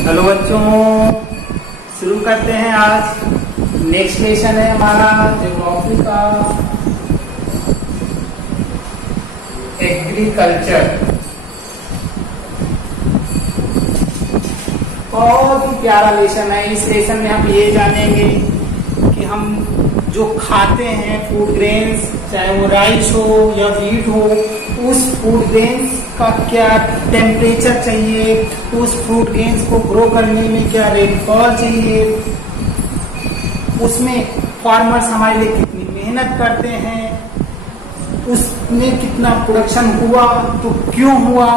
Hello बच्चों, शुरू करते हैं। आज नेक्स्ट लेसन है हमारा ज्योग्राफी का एग्रीकल्चर। बहुत ही प्यारा लेसन है। इस लेसन में हम ये जानेंगे कि हम जो खाते हैं फूड ग्रेन्स, चाहे वो राइस हो या व्हीट हो, उस फूड ग्रेन्स का क्या टेम्परेचर चाहिए, उस फूड ग्रेन्स को ग्रो करने में क्या रेनफॉल चाहिए, उसमें फार्मर्स हमारे लिए कितनी मेहनत करते हैं, उसमें कितना प्रोडक्शन हुआ तो क्यों हुआ,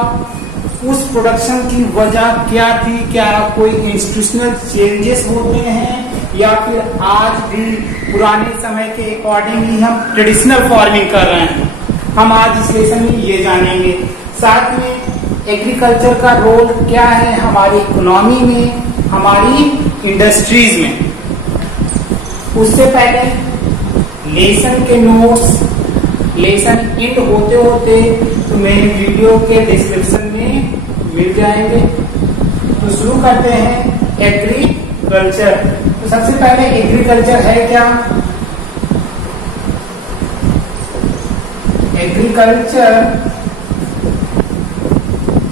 उस प्रोडक्शन की वजह क्या थी, क्या कोई इंस्टीट्यूशनल चेंजेस होते हैं या फिर आज भी पुराने समय के अकॉर्डिंग ही हम ट्रेडिशनल फार्मिंग कर रहे हैं। हम आज इस लेसन में ये जानेंगे। साथ में एग्रीकल्चर का रोल क्या है हमारी इकोनॉमी में, हमारी इंडस्ट्रीज में। उससे पहले लेसन के नोट्स, लेसन एंड होते होते तो मेरे वीडियो के डिस्क्रिप्शन में मिल जाएंगे। तो शुरू करते हैं एग्रीकल्चर। तो सबसे पहले एग्रीकल्चर है क्या? Agriculture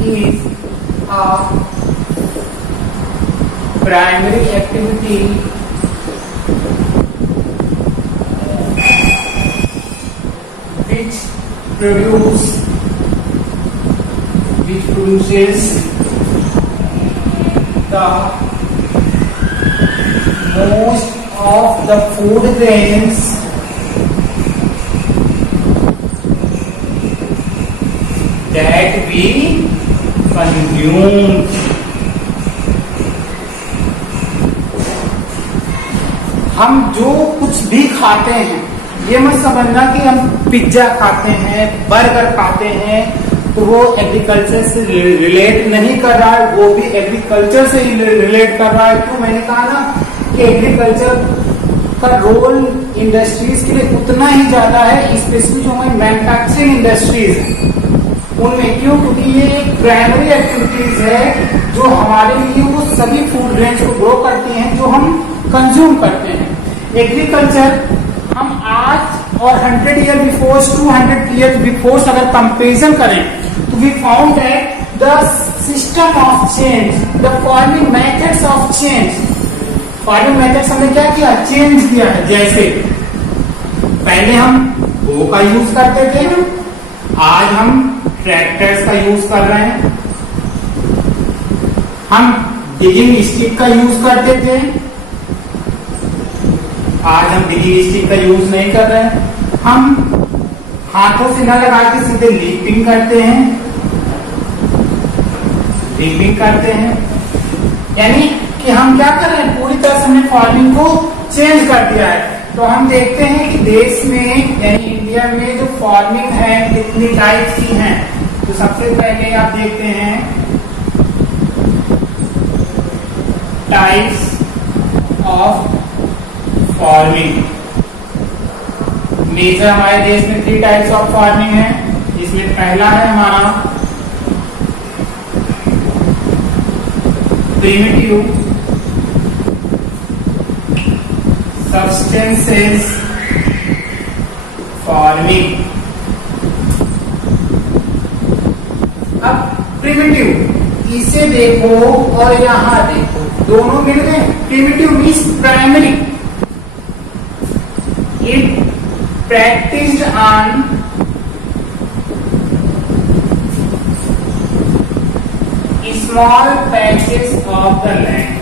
is a primary activity which produces the most of the food grains that we consume. हम जो कुछ भी खाते हैं, ये मत समझना कि हम पिज्जा खाते हैं, बर्गर खाते हैं तो वो एग्रीकल्चर से रिलेट नहीं कर रहा है, वो भी एग्रीकल्चर से रिलेट कर रहा है। क्यों? मैंने कहा ना कि एग्रीकल्चर का रोल इंडस्ट्रीज के लिए उतना ही ज्यादा है, स्पेशली जो हमारी मैन्युफैक्चरिंग इंडस्ट्रीज है उनमें। क्यों? क्योंकि ये एक प्राइमरी एक्टिविटीज है जो हमारे लिए वो सभी फूड ग्रेन्स को ग्रो करती हैं जो हम कंज्यूम करते हैं। एग्रीकल्चर हम आज और 100 ईयर बिफोर, 200 ईयर बिफोर अगर कंपेरिजन करें तो we found that the system of change, the farming methods of change. Farming methods हमने क्या किया? चेंज किया है। जैसे पहले हम बो का यूज करते थे, आज हम ट्रैक्टर्स का यूज कर रहे हैं। हम डिगिंग स्टिक का यूज करते थे, आज हम डिगिंग स्टिक का यूज नहीं कर रहे हैं। हम हाथों से न लगा के सीधे लीपिंग करते हैं, लीपिंग करते हैं। यानी कि हम क्या कर रहे हैं? पूरी तरह से हमने फार्मिंग को चेंज कर दिया है। तो हम देखते हैं कि देश में यानी इंडिया में जो फार्मिंग है कितनी टाइप्स की हैं। तो सबसे पहले आप देखते हैं टाइप्स ऑफ फार्मिंग। मेजर हमारे देश में 3 टाइप्स ऑफ फार्मिंग है, जिसमें पहला है हमारा प्रिमिटिव सब्सटेंसेस फार्मिंग। अब प्रिमिटिव इसे देखो और यहां देखो, दोनों मिल गए। Primitive means primary, it practiced on small patches of the land.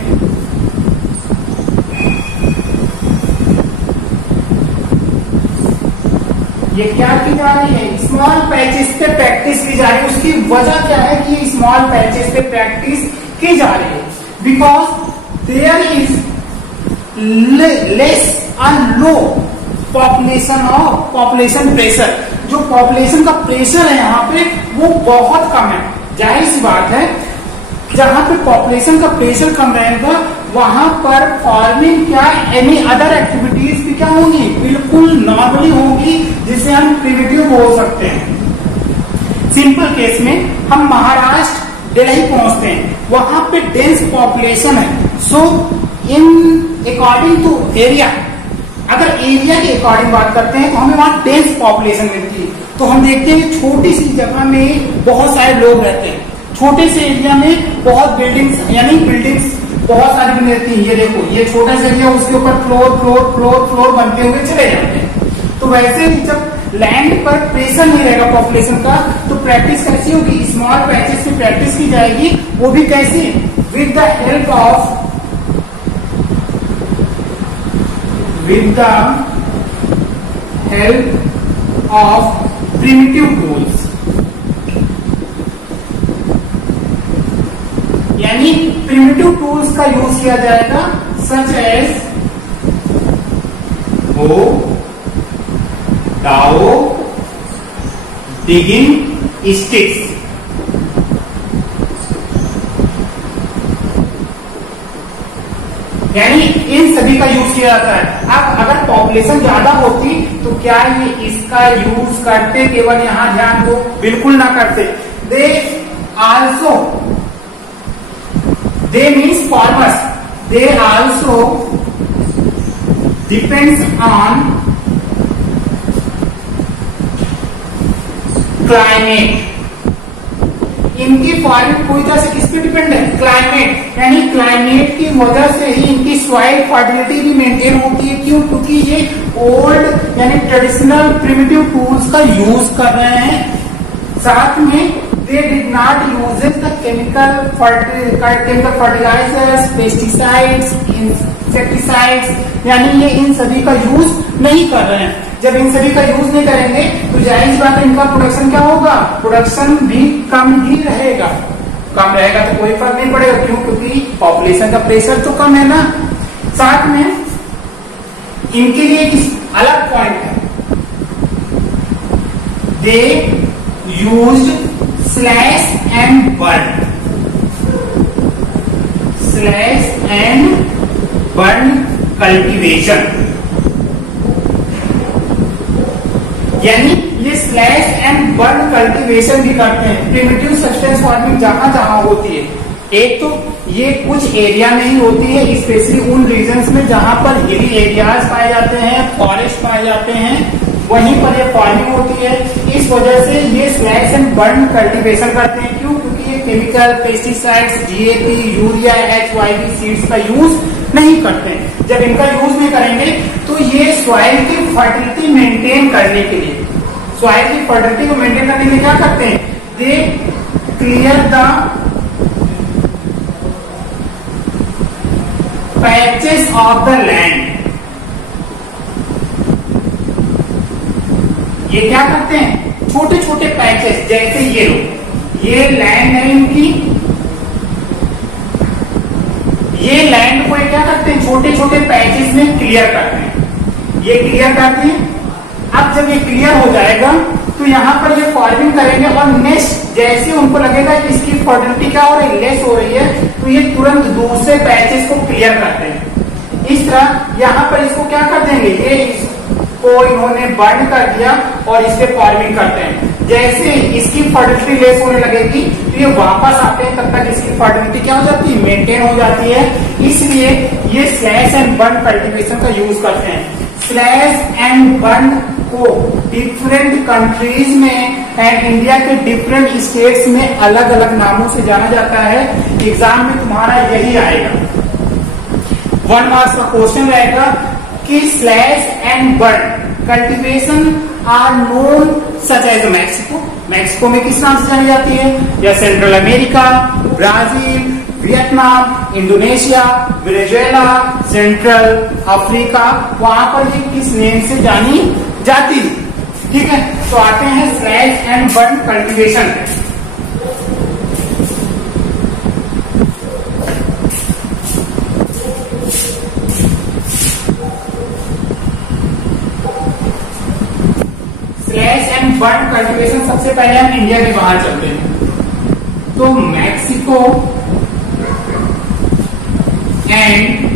ये क्या की जा रही है? स्मॉल पैचेस पे प्रैक्टिस की जा रही है। उसकी वजह क्या है कि स्मॉल पैचेस पे प्रैक्टिस की जा रही है? Because there is less and low population pressure. जो पॉपुलेशन का प्रेशर है यहाँ पे वो बहुत कम है। जाहिर सी बात है, जहां पे पॉपुलेशन का प्रेशर कम रहेगा वहां पर फार्मिंग क्या एनी अदर एक्टिविटीज भी क्या होंगी? बिल्कुल नॉर्मली होंगी, जिसे हम प्रिमिटिव बोल सकते हैं। सिंपल केस में हम महाराष्ट्र, दिल्ली पहुंचते हैं, वहां पे डेंस पॉपुलेशन है। सो इन अकॉर्डिंग टू एरिया, अगर एरिया के अकॉर्डिंग बात करते हैं तो हमें वहां डेंस पॉपुलेशन मिलती है। तो हम देखते हैं छोटी सी जगह में बहुत सारे लोग रहते हैं, छोटे से एरिया में बहुत बिल्डिंग्स, यानी बिल्डिंग्स बहुत सारी मिलती है। ये देखो, ये छोटा सा एरिया, उसके ऊपर फ्लोर फ्लोर फ्लोर फ्लोर बनते हुए चले जाते हैं। तो वैसे ही जब लैंड पर प्रेशर नहीं रहेगा पॉपुलेशन का, तो प्रैक्टिस कैसी होगी, स्मॉल पैचेस में प्रैक्टिस की जाएगी। वो भी कैसे, with the help of primitive tools, यानी प्रिमिटिव टूल्स का यूज किया जाएगा, सच एज हो डाओ डिगिंग स्टिक्स। यानी इन सभी का यूज किया जाता है। अब अगर पॉपुलेशन ज्यादा होती तो क्या ये इसका यूज करते, केवल यहां ध्यान दो, बिल्कुल ना करते। They also, they means farmers, they also depends on climate. इनकी फार्मिंग पूरी तरह से किस पे डिपेंड है, क्लाइमेट। यानी क्लाइमेट की वजह से ही इनकी सॉइल फर्टिलिटी भी मेंटेन होती है। क्यों, क्योंकि ये ओल्ड यानी ट्रेडिशनल प्रिमिटिव टूल्स का यूज कर रहे हैं। साथ में they did not use the chemical fertilizers, pesticides, insecticides, यानी ये इन सभी का यूज नहीं कर रहे हैं। जब इन सभी का यूज नहीं करेंगे तो जाहिर बात है इनका प्रोडक्शन क्या होगा, प्रोडक्शन भी कम ही रहेगा। कम रहेगा तो कोई फर्क नहीं पड़ेगा, क्यों, क्योंकि पॉपुलेशन का प्रेशर तो कम है ना। साथ में इनके लिए एक अलग पॉइंट है, they used slash and burn, slash and burn cultivation. यानी ये स्लैश एंड बर्न कल्टीवेशन भी करते हैं। प्रिमिटिव सब्सटेंस फार्मिंग जहां जहां होती है, एक तो ये कुछ एरिया में ही होती है, स्पेशली उन रीजन्स में जहां पर हिली एरियाज पाए जाते हैं, फॉरेस्ट पाए जाते हैं, वहीं पर ये फार्मिंग होती है। इस वजह से ये स्लैश एंड बर्न कल्टीवेशन करते हैं। क्यों, क्योंकि ये chemical, pesticides, DAP, urea, HYB seeds का यूज नहीं करते हैं। जब इनका यूज नहीं करेंगे तो ये सॉइल की फर्टिलिटी मेंटेन करने के लिए, सॉइल की फर्टिलिटी को मेंटेन करने के लिए क्या करते हैं, they clear the patches of the land. ये क्या करते हैं, छोटे छोटे पैचेस, जैसे ये लो, ये लैंड है इनकी, ये लैंड को क्या करते हैं, छोटे छोटे पैचेस में क्लियर करते हैं। ये क्लियर करते हैं। अब जब ये क्लियर हो जाएगा तो यहाँ पर ये फार्मिंग करेंगे, और नेक्स्ट जैसे उनको लगेगा कि इसकी फर्टिलिटी क्या हो रही है, लेस हो रही है, तो ये तुरंत दूसरे पैचेस को क्लियर करते हैं। इस तरह यहाँ पर इसको क्या कर देंगे, ये को इन्होंने बर्न कर दिया और इस पे फार्मिंग करते हैं। जैसे इसकी फर्टिलिटी लेस होने लगेगी तो ये वापस आते हैं, तब तक इसकी फर्टिलिटी क्या हो जाती है, मेंटेन हो जाती है। इसलिए ये स्लैश एंड बर्न कल्टीवेशन का यूज करते हैं। स्लैश एंड बर्न को डिफरेंट कंट्रीज में एंड इंडिया के डिफरेंट स्टेट्स में अलग अलग नामों से जाना जाता है। एग्जाम में तुम्हारा यही आएगा, 1 मार्क्स का क्वेश्चन रहेगा कि slash and burn cultivation are known such as Mexico. Mexico में किस नाम से जानी जाती है, या central America, Brazil, Vietnam, Indonesia, Venezuela, central Africa, वहां पर ये किस नेम से जानी जाती है। ठीक है, तो आते हैं slash and burn cultivation. Slash and burn cultivation सबसे पहले हम इंडिया के बाहर चलते हैं। तो Mexico and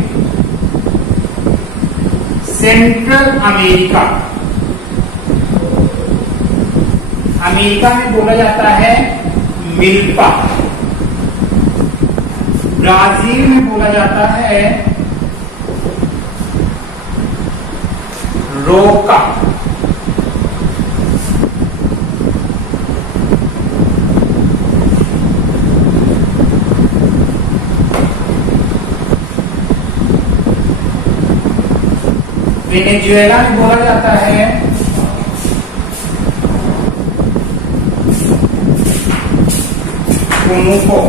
central America, America में बोला जाता है मिल्पा। ब्राजील में बोला जाता है रोका। वेनेजुएला में बोला जाता है कुनुको।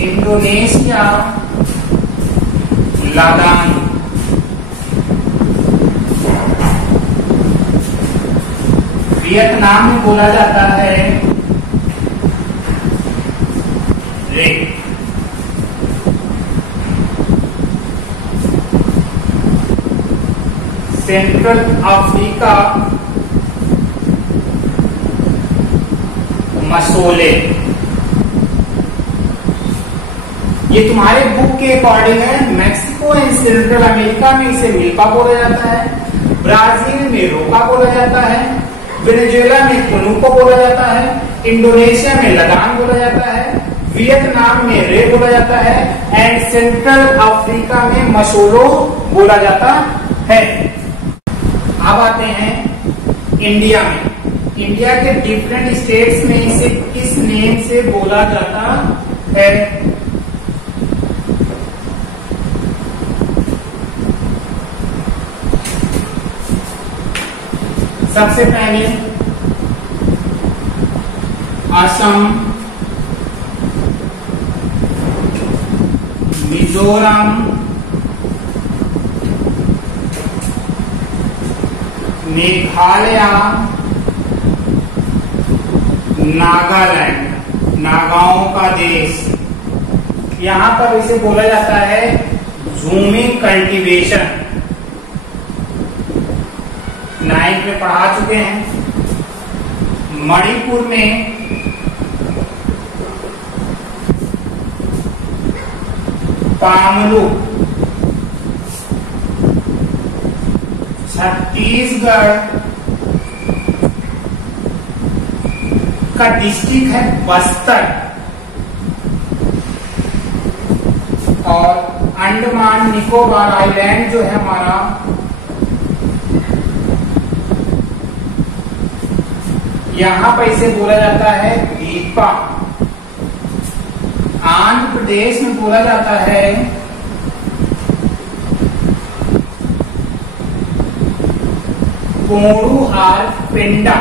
इंडोनेशिया लादान। वियतनाम में बोला जाता है रे। सेंट्रल अफ्रीका मसोले। ये तुम्हारे बुक के अकॉर्डिंग है। मैक्सिको एंड सेंट्रल अमेरिका में इसे मिल्पा बोला जाता है। ब्राजील में रोका बोला जाता है। वेनेजुएला में कुनुको बोला जाता है। इंडोनेशिया में लदान बोला जाता है। वियतनाम में रे बोला जाता है एंड सेंट्रल अफ्रीका में मसोलो बोला जाता है। अब आते हैं इंडिया में। इंडिया के डिफरेंट स्टेट्स में इसे किस नेम से बोला जाता है? सबसे पहले असम, मिजोरम, मेघालय, नागालैंड, नागाओं का देश। यहां पर इसे बोला जाता है जूमिंग कल्टीवेशन। 9th में पढ़ा चुके हैं। मणिपुर में कामरू। छत्तीसगढ़ का डिस्ट्रिक्ट है बस्तर। और अंडमान निकोबार आइलैंड जो है हमारा, यहां पर इसे बोला जाता है दीपा। आंध्र प्रदेश में बोला जाता है कोड़ू आर पिंडा।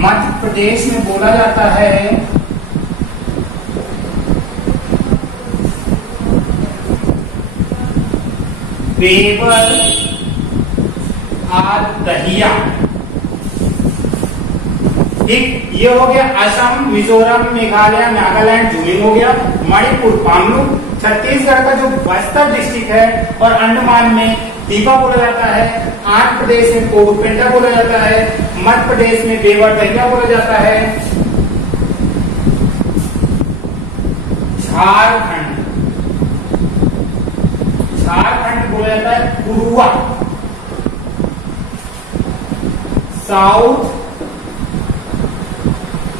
मध्य प्रदेश में बोला जाता है बेवर आर दहिया। ठीक, ये हो गया असम, मिजोरम, मेघालय, नागालैंड, जूमिंग हो गया। मणिपुर पामलू। छत्तीसगढ़ का जो बस्तर डिस्ट्रिक्ट है और अंडमान में दीपा बोला जाता है। आंध्र प्रदेश में कोडुपेंडा बोला जाता है। मध्य प्रदेश में बेवर दहिया बोला जाता है। झारखंड, झारखंड बोला जाता है कुरुआ। साउथ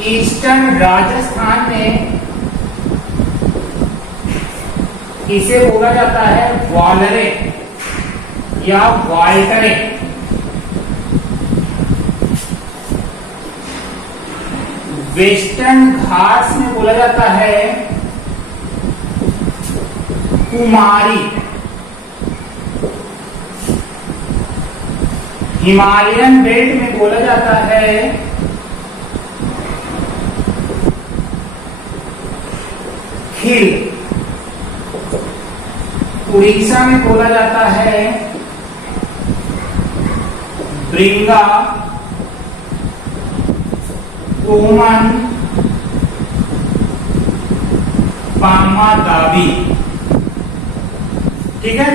ईस्टर्न राजस्थान में इसे बोला जाता है वालरे या वाल्टरे। वेस्टर्न घाट्स में बोला जाता है कुमारी। हिमालयन बेल्ट में बोला जाता है हिल। उड़ीसा में बोला जाता है ब्रिंगा, कोमन, पामा दाबी। ठीक है,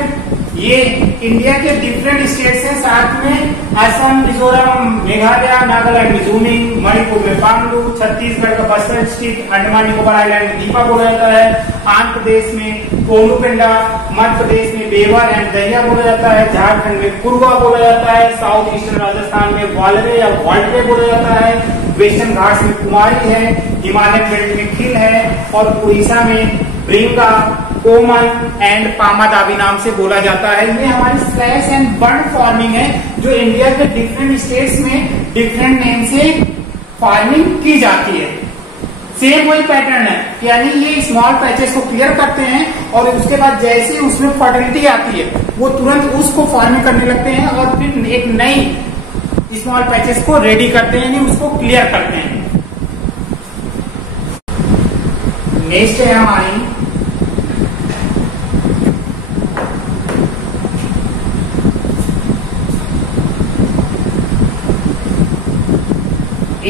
ये इंडिया के डिफरेंट स्टेट्स हैं। साथ में असम, मिजोरम, मेघालय, नागालैंड में जूमिंग, मणिपुर में पामलू, छत्तीसगढ़ का बस्तर डिस्ट्रिक्ट, अंडमान निकोबार आइलैंड में दीपा बोला जाता है। आंध्र प्रदेश में कोनुपेंडा, मध्य प्रदेश में बेवर एंड दहिया बोला जाता है। झारखंड में कुरुआ बोला जाता है। साउथ ईस्टर्न राजस्थान में वालरे या वाल्टरे बोला जाता है। वेस्टर्न घाट्स में कुमारी है, हिमालयन बेल्ट में खिल है और उड़ीसा में ब्रिंगा, कोमन एंड पामादाबी नाम से बोला जाता है। ये हमारी स्लैश एंड बर्न फार्मिंग है जो इंडिया के डिफरेंट स्टेट्स में डिफरेंट नेम से फार्मिंग की जाती है। सेम वही पैटर्न है, यानी ये स्मॉल पैचेस को क्लियर करते हैं और उसके बाद जैसे उसमें फर्टिलिटी आती है वो तुरंत उसको फार्मिंग करने लगते हैं और फिर एक नई स्मॉल पैचेस को रेडी करते हैं, यानी उसको क्लियर करते हैं। नेक्स्ट है हमारी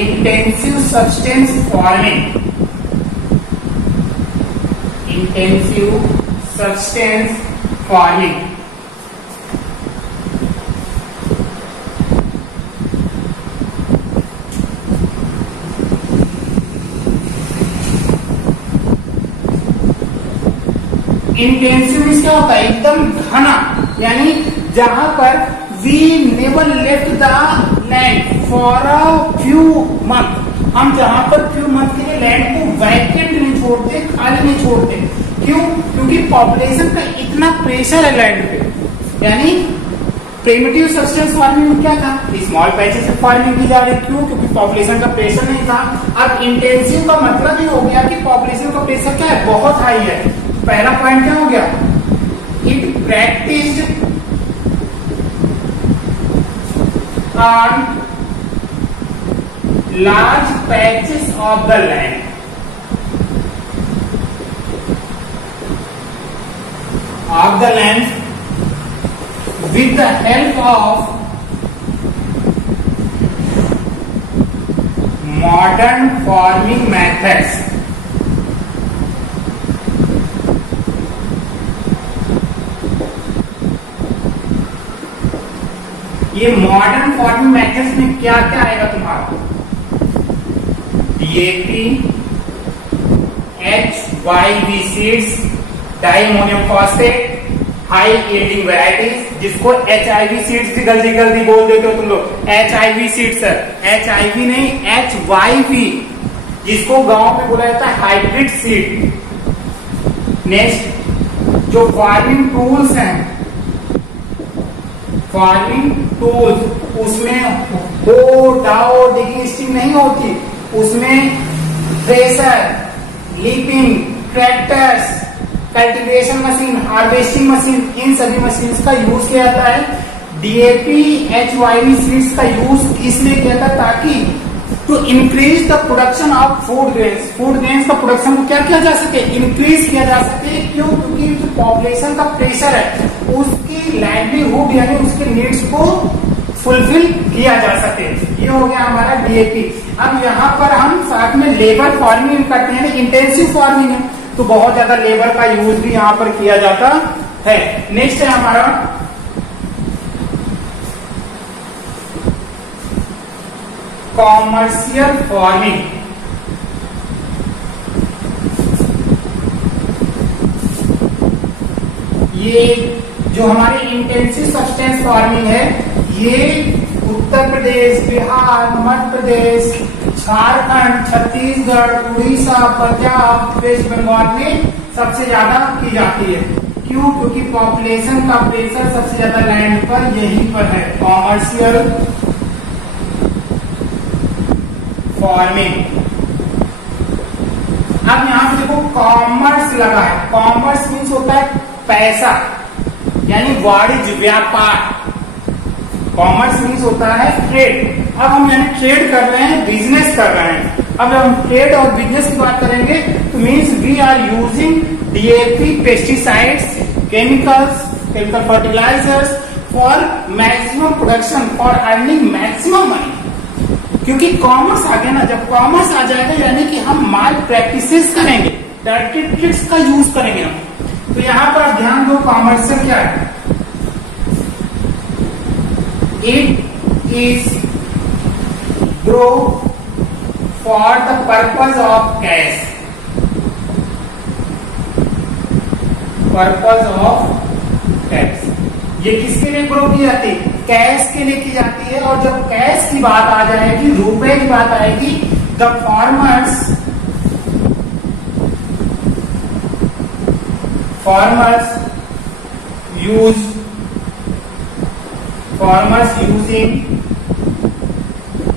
intensive substance farming. Intensive substance farming intensive means क्या होता है, एकदम घना, यानी जहां पर we never left the land for a few month. हम जहां पर फ्यू मंथ के लिए लैंड को वैकेंट नहीं छोड़ते, खाली नहीं छोड़ते। क्यों? क्योंकि पॉपुलेशन का इतना प्रेशर है लैंड पे। यानी प्रिमिटिव सब्सटेंस फार्मिंग में क्या था, स्मॉल पैचेस से फार्मिंग की जा रही। क्यों? क्योंकि पॉपुलेशन का प्रेशर नहीं था। अब इंटेंसिव का मतलब ये हो गया कि पॉपुलेशन का प्रेशर क्या है, बहुत हाई है। पहला पॉइंट क्या हो गया, it practised on large patches of the land. With the help of modern farming methods. ये मॉडर्न फार्मिंग मेथड्स में क्या क्या आएगा तुम्हारा, DAP, HYV seeds, diammonium phosphate, high yielding varieties, जिसको HIV सीड्स भी जल्दी जल्दी बोल देते हो तुम लोग। HIV सीड्स सर, HIV नहीं HYV, जिसको गांव में बोला जाता है हाइब्रिड सीड। नेक्स्ट जो फार्मिंग टूल्स हैं, फार्मिंग टूल्स, उसमें डाओ डिगिंग स्टिक नहीं होती, उसमें thresher, reaping, tractors, cultivation machine, harvesting machine, इन सभी मशीन का यूज किया जाता है। DAP, HYV सीड्स का यूज इसलिए किया जाता है ताकि to increase the production of food grains. Food grains का प्रोडक्शन को क्या किया जा सके, इंक्रीज किया जा सके। क्यों? क्योंकि जो पॉपुलेशन का प्रेशर है उसकी लाइवलीहुड यानी उसके नीड्स को फुलफिल किया जा सके। ये हो गया हमारा DAP। अब यहाँ पर हम साथ में लेबर फार्मिंग करते हैं, इंटेंसिव फार्मिंग है तो बहुत ज्यादा लेबर का यूज भी यहाँ पर किया जाता है। नेक्स्ट है हमारा कॉमर्शियल फार्मिंग। ये जो हमारी इंटेंसिव सब्सटेंस फार्मिंग है ये उत्तर प्रदेश, बिहार, मध्य प्रदेश, झारखंड, छत्तीसगढ़, उड़ीसा, पंजाब, वेस्ट बंगाल में सबसे ज्यादा की जाती है। क्यों? क्योंकि पॉपुलेशन का प्रेशर सबसे ज्यादा लैंड पर यहीं पर है। Commercial farming. अब यहां पे देखो कॉमर्स लगा है। कॉमर्स मीन्स होता है पैसा, यानी वाणिज्य, व्यापार। कॉमर्स मीन्स होता है ट्रेड। अब हम यानी ट्रेड कर रहे हैं, बिजनेस कर रहे हैं। अब जब हम ट्रेड और बिजनेस की बात करेंगे तो means we are using DAP, pesticides, chemical fertilizers for maximum production, for earning maximum money. क्योंकि कॉमर्स आ गया ना, जब कॉमर्स आ जाएगा यानी कि हम माल प्रैक्टिसेस करेंगे, डायरेक्टली ट्रिक्स का यूज करेंगे हम। तो यहाँ पर आप ध्यान दो, कॉमर्शियल क्या है, it is grow for the purpose of cash. Purpose of cash, ये किसके लिए ग्रो की जाती है, कैश के लिए की जाती है। और जब कैश की बात आ जाएगी, रुपए की बात आएगी, the farmers using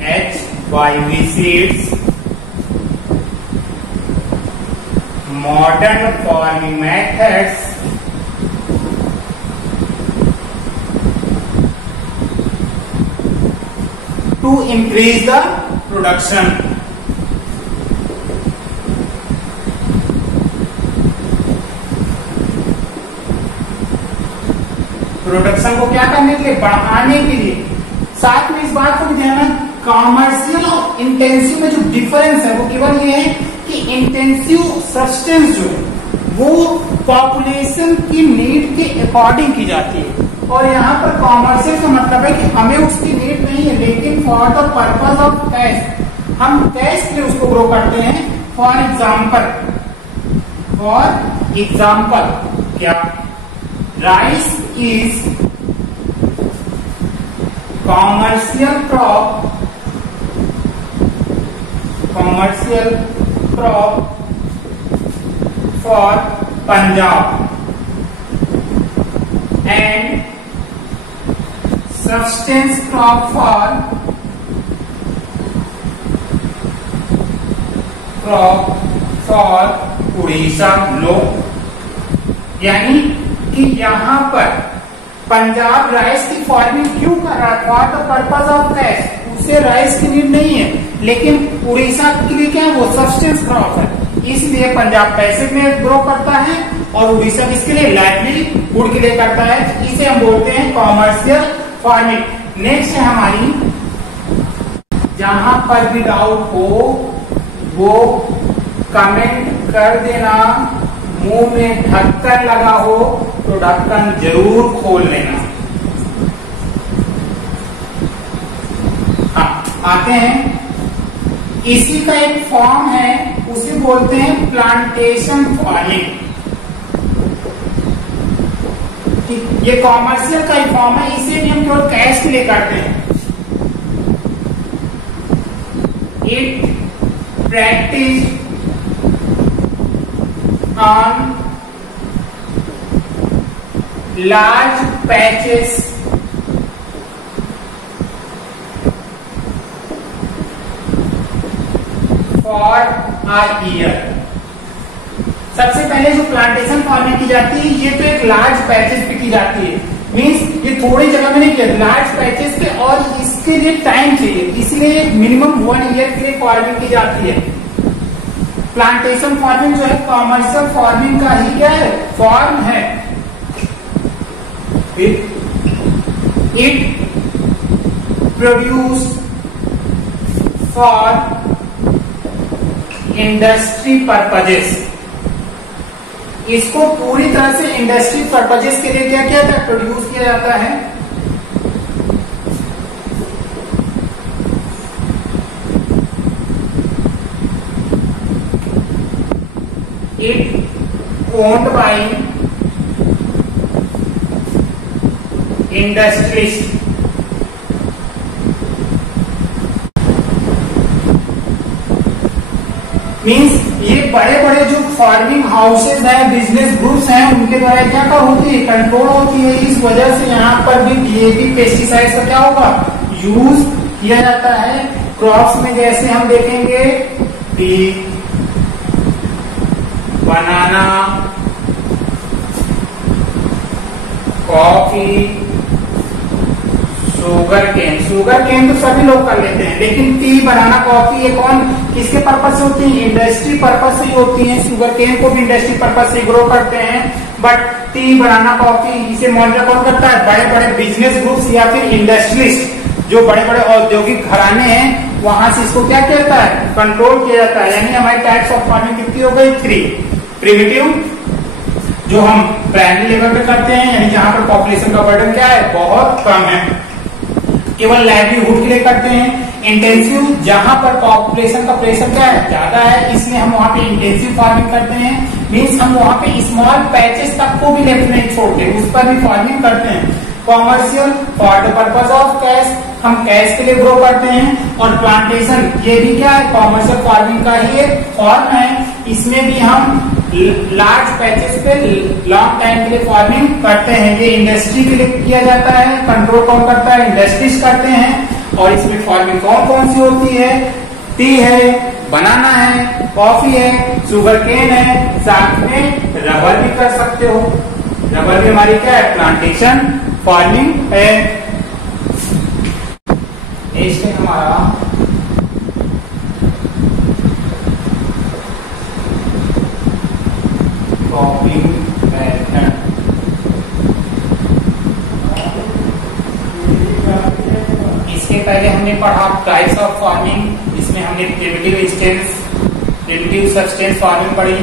HYV seeds, modern farming methods, to increase the production. Production को क्या करने के लिए, बढ़ाने के लिए। साथ में इस बात को भी ध्यान रखना, कॉमर्शियल और इंटेंसिव में जो डिफरेंस है वो केवल ये है कि इंटेंसिव सब्सटेंस जो है वो पॉपुलेशन की नीड के अकॉर्डिंग की जाती है, और यहाँ पर कॉमर्शियल का मतलब है कि हमें उसकी नीड नहीं है, लेकिन for the purpose of cash, हम कैश के लिए उसको ग्रो करते हैं। फॉर एग्जाम्पल क्या, rice is commercial crop for Punjab and subsistence crop for Orissa लोग। यानी कि यहाँ पर पंजाब राइस की फार्मिंग क्यों कर रहा है, for the purpose of cash, उसे राइस की नीड नहीं है, लेकिन उड़ीसा के लिए क्या है, वो सब्सटेंस क्रॉप है, इसलिए पंजाब पैसे में ग्रो करता है और उड़ीसा किसके लिए, लाइवलीहुड के लिए करता है। इसे हम बोलते हैं कॉमर्शियल फार्मिंग। नेक्स्ट है हमारी, जहां पर भी डाउट हो वो कमेंट कर देना, मुंह में ढक्कन लगा हो तो ढक्कन जरूर खोल लेना। हाँ, आते हैं, इसी का एक फॉर्म है, उसे बोलते हैं प्लांटेशन फार्मिंग। ये कॉमर्शियल का ही फॉर्म है, इसे भी हम केवल कैश के लिए करते हैं। It practice on large patches for a year. सबसे पहले जो प्लांटेशन फार्मिंग की जाती है, ये तो एक लार्ज पैचेस पे की जाती है, मींस ये थोड़ी जगह में नहीं किया, लार्ज पैचेस पे, और इसके लिए टाइम चाहिए, इसलिए मिनिमम 1 ईयर के लिए फार्मिंग की जाती है। प्लांटेशन फार्मिंग जो है कॉमर्शियल फार्मिंग का ही क्या है, फॉर्म है। It produce for industry purposes, इसको पूरी तरह से इंडस्ट्री पर्पजेस के लिए क्या किया जाता है, प्रोड्यूस किया जाता है। It owned by industries, means ये बड़े बड़े जो फार्मिंग हाउसेज हैं, बिजनेस ग्रुप्स हैं, उनके द्वारा क्या क्या होती है, कंट्रोल होती है। इस वजह से यहाँ पर भी डीएपी पेस्टिसाइड का क्या होगा, यूज किया जाता है। क्रॉप्स में जैसे हम देखेंगे टी, बनाना, कॉफी, शुगर केन तो सभी लोग कर लेते हैं, लेकिन टी, बनाना, कॉफी ये कौन किसके पर्पज से होती है, इंडस्ट्री पर्पज से ही होती है। शुगर केन को भी इंडस्ट्री पर्पज से ग्रो करते हैं, बट टी, बनाना, कॉफी इसे मॉनिटर कौन करता है, बड़े बड़े बिजनेस ग्रुप्स या फिर इंडस्ट्रीज, जो बड़े बड़े औद्योगिक घराने हैं, वहां से इसको क्या किया जाता है, कंट्रोल किया जाता है। यानी हमारी टाइप्स ऑफ फार्मिंग कितनी हो गई, 3। प्रिमिटिव जो हम प्राइमरी लेवल पे करते हैं, यानी जहां पर पॉपुलेशन का बर्डन क्या है, बहुत कम है, केवल लाइवलीहुड के लिए करते हैं। इंटेंसिव जहां पर पॉपुलेशन का प्रेशर क्या है, ज्यादा है, इसलिए हम वहां पे इंटेंसिव फार्मिंग करते हैं। मीन्स हम वहां पे स्मॉल पैचेस तक को भी लेफ्ट नहीं छोड़ते, उस पर भी फार्मिंग करते हैं। Commercial for the purpose of cash, हम कैश के लिए ग्रो करते हैं। और प्लांटेशन ये भी क्या है, कॉमर्शियल फार्मिंग का ही एक फॉर्म है। इसमें भी हम लार्ज पैचेस पे लॉन्ग टाइम के लिए फार्मिंग करते हैं। ये इंडस्ट्री के लिए किया जाता है, कंट्रोल कौन करता है, इंडस्ट्रीज करते हैं। और इसमें फार्मिंग कौन कौन सी होती है, टी है, बनाना है, कॉफी है, शुगर केन है, साथ में रबर भी कर सकते हो। रबर भी हमारी क्या है, प्लांटेशन फार्मिंग है। नेक्स्ट है हमारा क्रॉपिंग मेथड। इसके पहले हमने पढ़ा टाइप्स ऑफ फार्मिंग। इसमें हमने प्रिमिटिव सब्सटेंस फार्मिंग पढ़ी,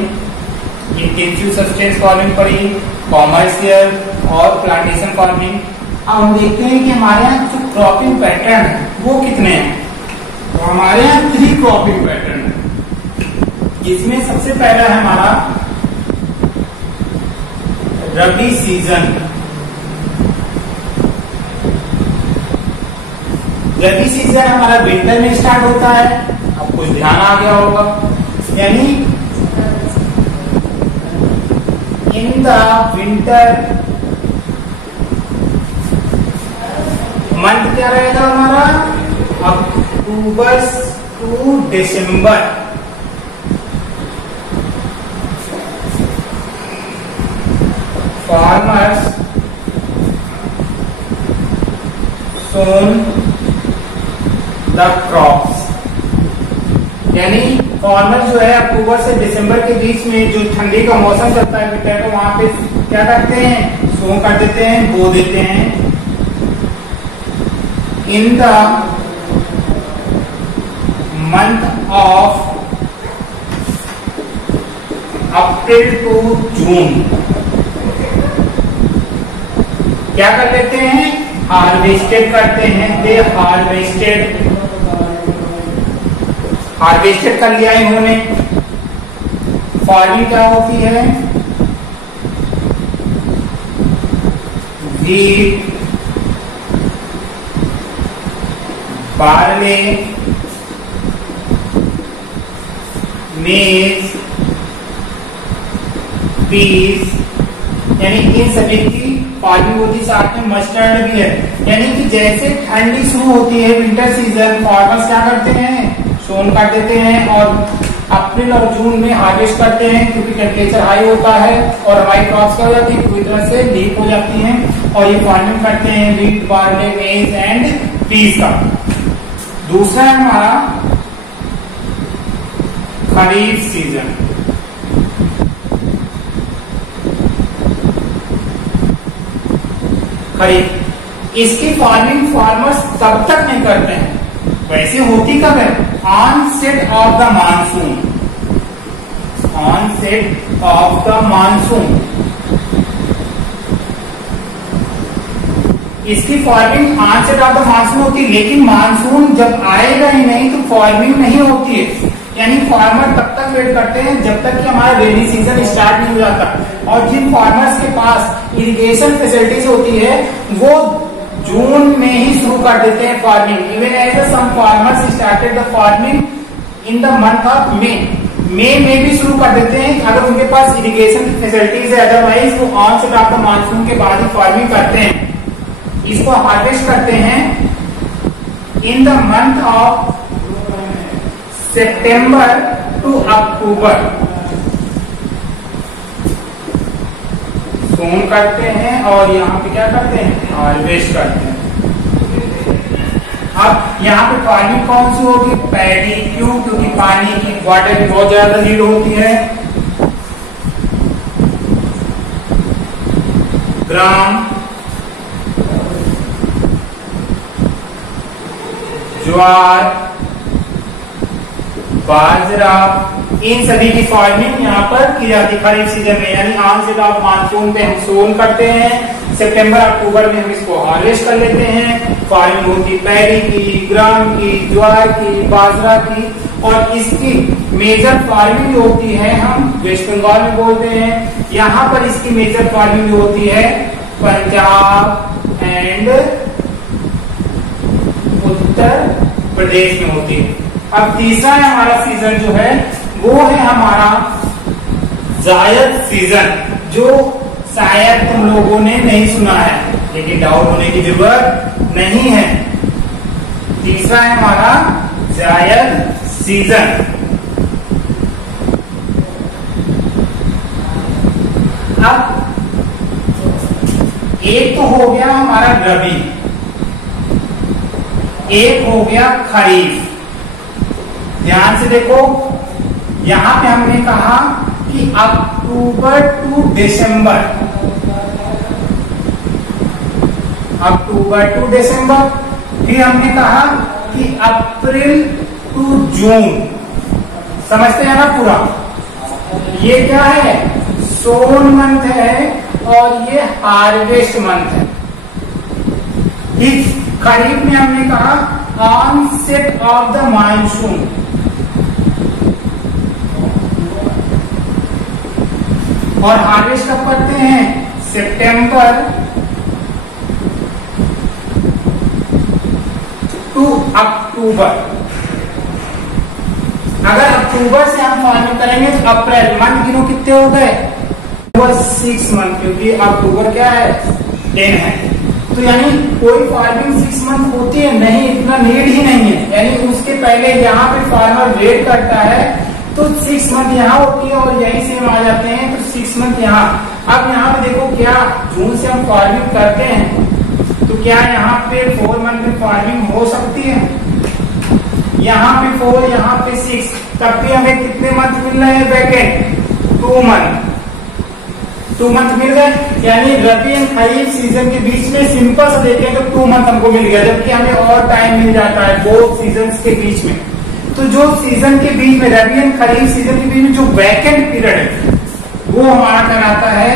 इंटेंसिव सब्सटेंस फार्मिंग पढ़ी, कॉमर्शियल और प्लांटेशन फार्मिंग। अब हम देखते हैं कि हमारे यहाँ जो क्रॉपिंग पैटर्न है वो कितने हैं। तो हमारे यहाँ 3 क्रॉपिंग पैटर्न है। इसमें सबसे पहला है हमारा रबी सीजन। रबी सीजन हमारा विंटर में स्टार्ट होता है। अब कुछ ध्यान आ गया होगा, यानी इन द विंटर मंथ क्या रहेगा हमारा, October to December. Farmers sown the crops, यानी फार्मर जो है अक्टूबर से दिसंबर के बीच में जो ठंडी का मौसम चलता है विंटर का, वहां पे क्या करते हैं, सोन कर देते हैं, बो देते हैं। In the month of April to June क्या कर लेते हैं, हार्वेस्टेड करते हैं। दे हार्वेस्टेड कर लिया इन्होंने। फार्मिंग क्या होती है, व्हीट, बार्ले, मेज, पीस, यानी इन सभी की फार्मिंग होती है। साथ में मस्टर्ड भी है, यानी कि जैसे ठंडी शुरू होती है विंटर सीजन, फार्मर्स क्या करते हैं, सोन कर देते हैं और अप्रैल और जून में हार्वेस्ट करते हैं, क्योंकि टेम्परेचर हाई होता है और हमारी क्रॉप्स क्या हो जाती है, पूरी तरह से लीक हो जाती हैं। और ये फार्मिंग करते हैं व्हीट, बार्ले, मेज एंड पीस का। दूसरा है हमारा खरीफ सीजन। खरीफ, इसकी फार्मिंग फार्मर्स तब तक नहीं करते हैं, वैसे होती कब है, onset of the monsoon. Onset of the monsoon, इसकी farming onset of the monsoon होती है। लेकिन मानसून जब आएगा ही नहीं तो फार्मिंग नहीं होती है, यानी फार्मर तब तक वेट करते हैं जब तक कि हमारा रेनी सीजन स्टार्ट नहीं हो जाता। और जिन फार्मर्स के पास इरिगेशन फैसिलिटीज होती है वो जून में ही शुरू कर देते हैं farming. Even as some farmers started the farming in the month of May में भी शुरू कर देते हैं अगर उनके पास इरिगेशन की फैसिलिटीज है। अदरवाइज वो ऑनसेट ऑफ द मानसून के बाद ही फार्मिंग करते हैं। इसको हार्वेस्ट करते हैं in the month of September to October. Sown करते हैं और यहाँ पे क्या करते हैं, हार्वेस्ट करते हैं। अब यहाँ पे फार्मिंग कौन सी होगी, पैडी। क्यों, क्योंकि पानी की, वाटर की बहुत ज्यादा नीड होती है। ग्राम, ज्वार, बाजरा, इन सभी की फार्मिंग यहाँ पर की जाती है खरीफ सीजन में। यानी ऑनसेट ऑफ मानसून पे हम सोन करते हैं, सितंबर अक्टूबर में हम इसको हार्वेस्ट कर लेते हैं। फार्मिंग होती पैडी की, ग्राम की, ज्वार की, बाजरा की। और इसकी मेजर फार्मिंग जो होती है हम वेस्ट बंगाल में बोलते हैं। यहाँ पर इसकी मेजर फार्मिंग जो होती है पंजाब एंड उत्तर प्रदेश में होती है। अब तीसरा हमारा सीजन जो है वो है हमारा जायद सीजन, जो शायद तुम लोगों ने नहीं सुना है, लेकिन डाउट होने की जरूरत नहीं है। तीसरा है हमारा जायद सीजन। अब एक तो हो गया हमारा रबी, एक हो गया खरीफ। ध्यान से देखो, यहां पे हमने कहा कि अक्टूबर टू दिसंबर, अक्टूबर टू दिसंबर। फिर हमने कहा कि अप्रैल टू जून। समझते हैं ना पूरा? ये क्या है? सोन मंथ है और ये हार्वेस्ट मंथ है। ठीक, खरीफ में हमने कहा ऑनसेट ऑफ द मानसून, और हार्वेस्ट कब करते हैं? सितंबर टू अक्टूबर। अगर अक्टूबर से हम फार्मिंग करेंगे तो अप्रैल मंथ गिनो कितने हो गए? 6 मंथ, क्योंकि अक्टूबर क्या है? 10 है। तो यानी कोई फार्मिंग 6 मंथ होती है नहीं, इतना नीड ही नहीं है। यानी उसके पहले यहाँ पे फार्मर वेट करता है, तो 6 मंथ यहाँ होती है और यही से हम आ जाते हैं, तो 6 मंथ यहाँ। अब यहाँ पे देखो, क्या जून से हम फार्मिंग करते हैं तो क्या यहाँ पे 4 मंथ में फार्मिंग हो सकती है? यहाँ पे 4, यहाँ पे 6, तब भी हमें कितने मंथ मिल रहे हैं वैकेंट? 2 मंथ। 2 मंथ मिल गए, यानी रबी एंड खरीफ सीजन के बीच में सिंपल से देखें तो 2 मंथ हमको मिल गया, जबकि हमें और टाइम मिल जाता है 2 सीजन के बीच में। तो जो सीजन के बीच में, रबी एंड खरीफ सीजन के बीच में जो वैकेंट पीरियड है वो हमारा कहलाता है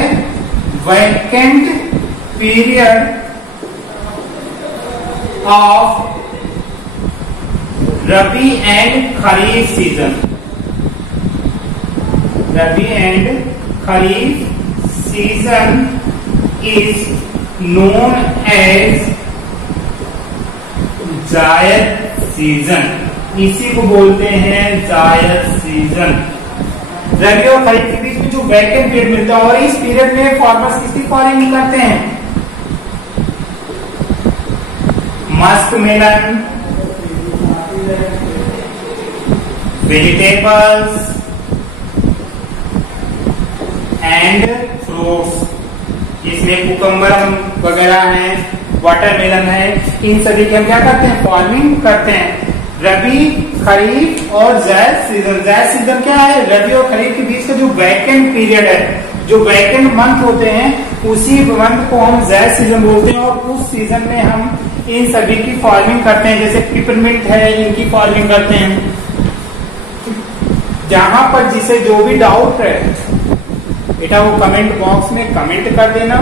vacant period of Rabi and Kharif season. Rabi and Kharif season is known as Zaid season. इसी को बोलते हैं जायद सीजन। रबी और खरीफ के बीच में जो वैकेंट पीरियड मिलता है, और इस पीरियड में फार्मर्स किसकी फार्मिंग करते हैं? Musk melon, vegetables and fruits. इसमें कुकम्बर वगैरह है, वाटरमेलन है, इन सभी की हम क्या करते हैं? फार्मिंग करते हैं। रबी, खरीफ और जायद सीजन। जायद सीजन क्या है? रबी और खरीफ के बीच का जो वैकेंट पीरियड है, जो वैकेंट मंथ होते हैं, उसी मंथ को हम जायद सीजन बोलते हैं। और उस सीजन में हम इन सभी की फार्मिंग करते हैं, जैसे पिपरमिंट है, इनकी फार्मिंग करते हैं। जहां पर जिसे जो भी डाउट है बेटा वो कमेंट बॉक्स में कमेंट कर देना।